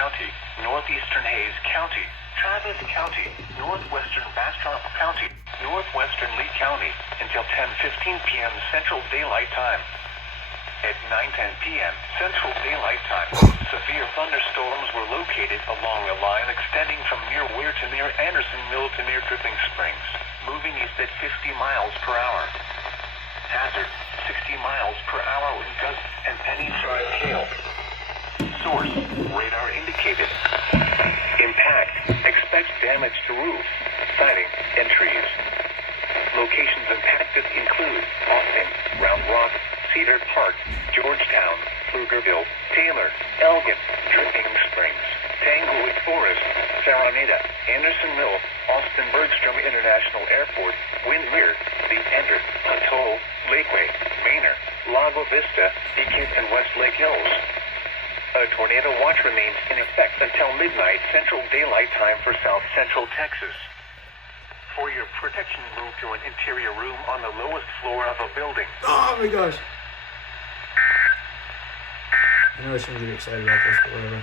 County, northeastern Hayes County, Travis County, northwestern Bastrop County, northwestern Lee County, until 10:15 p.m. Central Daylight Time. At 9:10 p.m. Central Daylight Time, severe thunderstorms were located along a line extending from near Weir to near Anderson Mill to near Dripping Springs, moving east at 50 miles per hour. Hazard, 60 miles per hour with gusts and penny-sized hail. Source, radar indicated. Impact, expect damage to roof, siding, and trees. Locations impacted include Austin, Round Rock, Cedar Park, Georgetown, Pflugerville, Taylor, Elgin, Dripping Springs, Tanglewood Forest, Saraneta, Anderson Mill, Austin Bergstrom International Airport, Windmere, The Ender, Atoll, Lakeway, Manor, Lago Vista, Beacon, and West Lake Hills. A tornado watch remains in effect until midnight Central Daylight Time for South Central Texas. For your protection, move to an interior room on the lowest floor of a building. Oh my gosh. I know I shouldn't get excited about this, but whatever.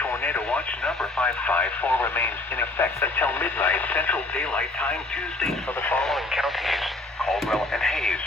Tornado watch number 554 remains in effect until midnight Central Daylight Time Tuesday for the following counties: Caldwell and Hayes.